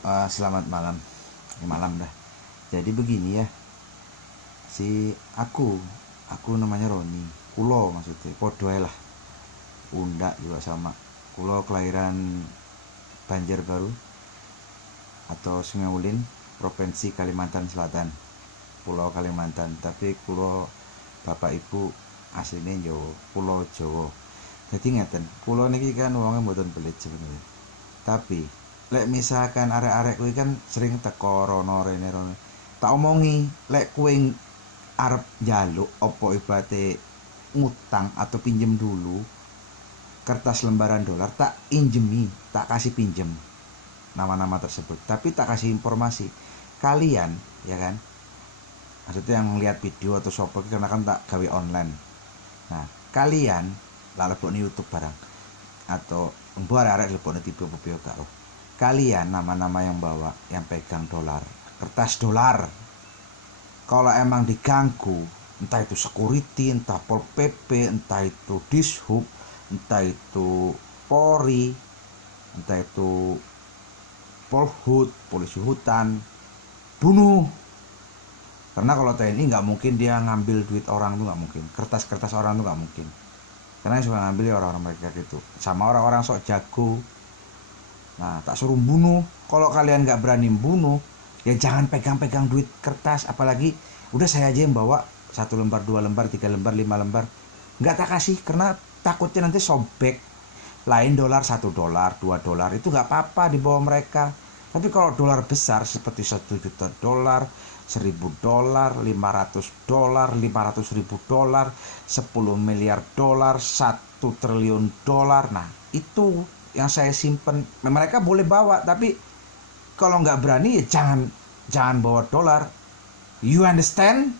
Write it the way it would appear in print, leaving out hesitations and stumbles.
Selamat malam. Malam dah. Jadi begini ya, si aku namanya Roni. Kulo maksudnya, podo ae lah. Unda juga sama. Kulo kelahiran Banjarbaru atau Sungai Ulin, Provinsi Kalimantan Selatan, Pulau Kalimantan. Tapi kulo bapak ibu aslinya Jawa, Pulau Jawa. Jadi ngeten, kulo niki kan wonge mboten pelit sebenarnya. Tapi lek misalkan arek-arek kuwi kan sering teko rono rene rono. Tak omongi, lek kowe arep njaluk apa ibate ngutang atau pinjem dulu kertas lembaran dolar, tak injemi, tak kasih pinjem nama-nama tersebut. Tapi tak kasih informasi. Kalian, ya kan? Maksudnya yang lihat video atau sopo karena kan tak gawe online. Nah, kalian lah lebokne YouTube barang atau mbok arek lebokne tipe-tipe karo. Kalian nama-nama yang bawa, yang pegang dolar, kertas dolar. Kalau emang diganggu, entah itu security, entah Pol PP, entah itu Dishub, entah itu Polri, entah itu Polhut, polisi hutan, bunuh. Karena kalau TNI nggak mungkin dia ngambil duit orang tuh, nggak mungkin. Kertas-kertas orang tuh nggak mungkin. Karena yang suka ngambil orang-orang mereka gitu. Sama orang-orang sok jago. Nah, tak suruh bunuh. Kalau kalian nggak berani bunuh, ya jangan pegang-pegang duit kertas. Apalagi udah saya aja yang bawa 1 lembar, 2 lembar, 3 lembar, 5 lembar. Nggak tak kasih karena takutnya nanti sobek. Lain dolar, $1, $2 itu nggak apa-apa di bawah mereka. Tapi kalau dolar besar seperti $1 juta, $1.000, $500, $500.000, $10 miliar, $1 triliun. Nah, itu yang saya simpen. Mereka boleh bawa, tapi kalau nggak berani ya jangan bawa dolar. You understand?